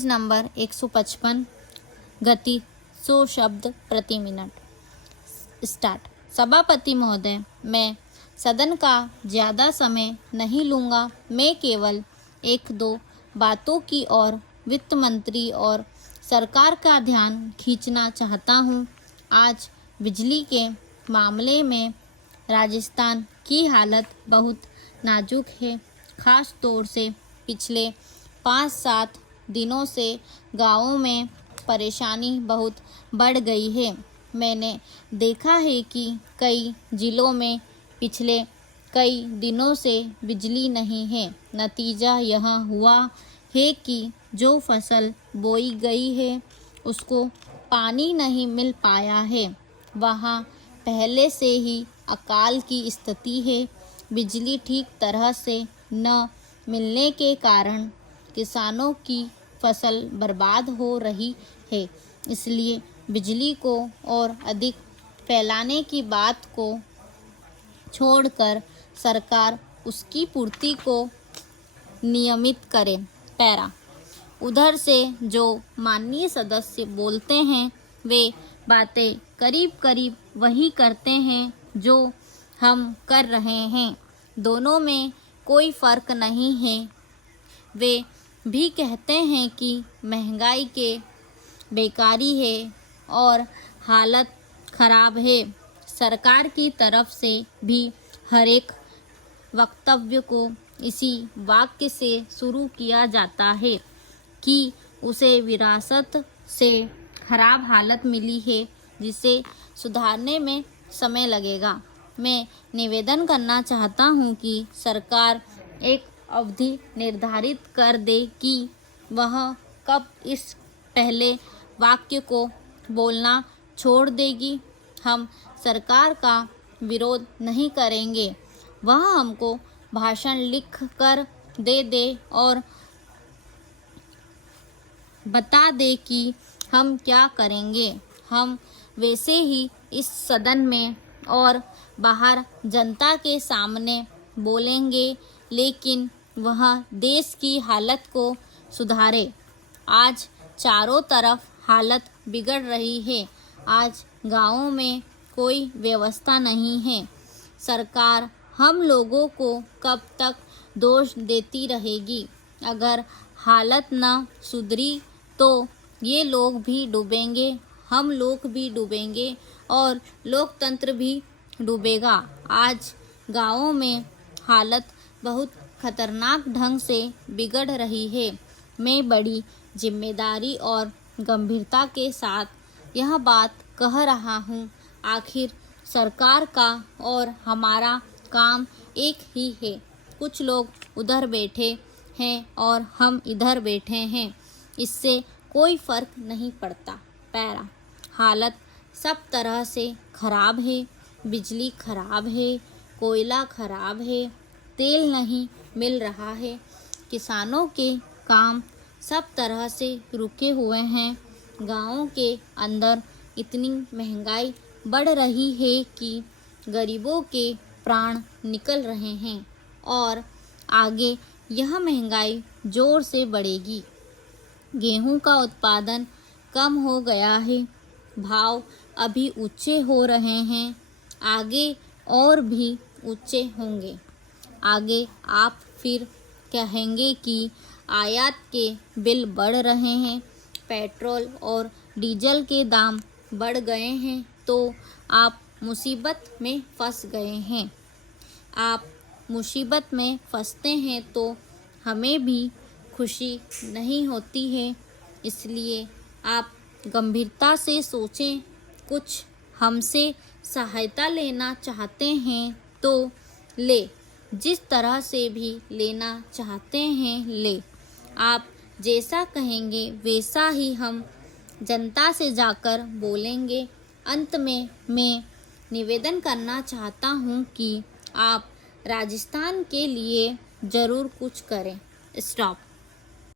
Page number 155, गति 100 शब्द प्रति मिनट। स्टार्ट। सभापति महोदय, मैं सदन का ज़्यादा समय नहीं लूँगा। मैं केवल 1-2 बातों की ओर वित्त मंत्री और सरकार का ध्यान खींचना चाहता हूँ। आज बिजली के मामले में राजस्थान की हालत बहुत नाजुक है। ख़ास तौर से पिछले 5-7 दिनों से गाँवों में परेशानी बहुत बढ़ गई है। मैंने देखा है कि कई ज़िलों में पिछले कई दिनों से बिजली नहीं है। नतीजा यह हुआ है कि जो फसल बोई गई है उसको पानी नहीं मिल पाया है। वहाँ पहले से ही अकाल की स्थिति है। बिजली ठीक तरह से न मिलने के कारण किसानों की फसल बर्बाद हो रही है। इसलिए बिजली को और अधिक फैलाने की बात को छोड़कर सरकार उसकी पूर्ति को नियमित करे। पैरा। उधर से जो माननीय सदस्य बोलते हैं वे बातें करीब करीब वही करते हैं जो हम कर रहे हैं। दोनों में कोई फ़र्क नहीं है। वे भी कहते हैं कि महंगाई के बेकारी है और हालत ख़राब है। सरकार की तरफ से भी हर एक वक्तव्य को इसी वाक्य से शुरू किया जाता है कि उसे विरासत से खराब हालत मिली है जिसे सुधारने में समय लगेगा। मैं निवेदन करना चाहता हूँ कि सरकार एक अवधि निर्धारित कर दे कि वह कब इस पहले वाक्य को बोलना छोड़ देगी। हम सरकार का विरोध नहीं करेंगे। वह हमको भाषण लिख कर दे और बता दे कि हम क्या करेंगे। हम वैसे ही इस सदन में और बाहर जनता के सामने बोलेंगे, लेकिन वह देश की हालत को सुधारे। आज चारों तरफ हालत बिगड़ रही है। आज गाँवों में कोई व्यवस्था नहीं है। सरकार हम लोगों को कब तक दोष देती रहेगी? अगर हालत न सुधरी तो ये लोग भी डूबेंगे, हम लोग भी डूबेंगे और लोकतंत्र भी डूबेगा। आज गाँवों में हालत बहुत खतरनाक ढंग से बिगड़ रही है। मैं बड़ी जिम्मेदारी और गंभीरता के साथ यह बात कह रहा हूँ। आखिर सरकार का और हमारा काम एक ही है। कुछ लोग उधर बैठे हैं और हम इधर बैठे हैं, इससे कोई फ़र्क नहीं पड़ता। पैरा। हालत सब तरह से खराब है। बिजली खराब है, कोयला खराब है, तेल नहीं मिल रहा है, किसानों के काम सब तरह से रुके हुए हैं। गाँवों के अंदर इतनी महंगाई बढ़ रही है कि गरीबों के प्राण निकल रहे हैं और आगे यह महंगाई ज़ोर से बढ़ेगी। गेहूं का उत्पादन कम हो गया है, भाव अभी ऊंचे हो रहे हैं, आगे और भी ऊंचे होंगे। आगे आप फिर कहेंगे कि आयात के बिल बढ़ रहे हैं, पेट्रोल और डीजल के दाम बढ़ गए हैं, तो आप मुसीबत में फंस गए हैं। आप मुसीबत में फंसते हैं तो हमें भी खुशी नहीं होती है। इसलिए आप गंभीरता से सोचें। कुछ हमसे सहायता लेना चाहते हैं तो ले, जिस तरह से भी लेना चाहते हैं ले। आप जैसा कहेंगे वैसा ही हम जनता से जाकर बोलेंगे। अंत में मैं निवेदन करना चाहता हूँ कि आप राजस्थान के लिए ज़रूर कुछ करें। स्टॉप।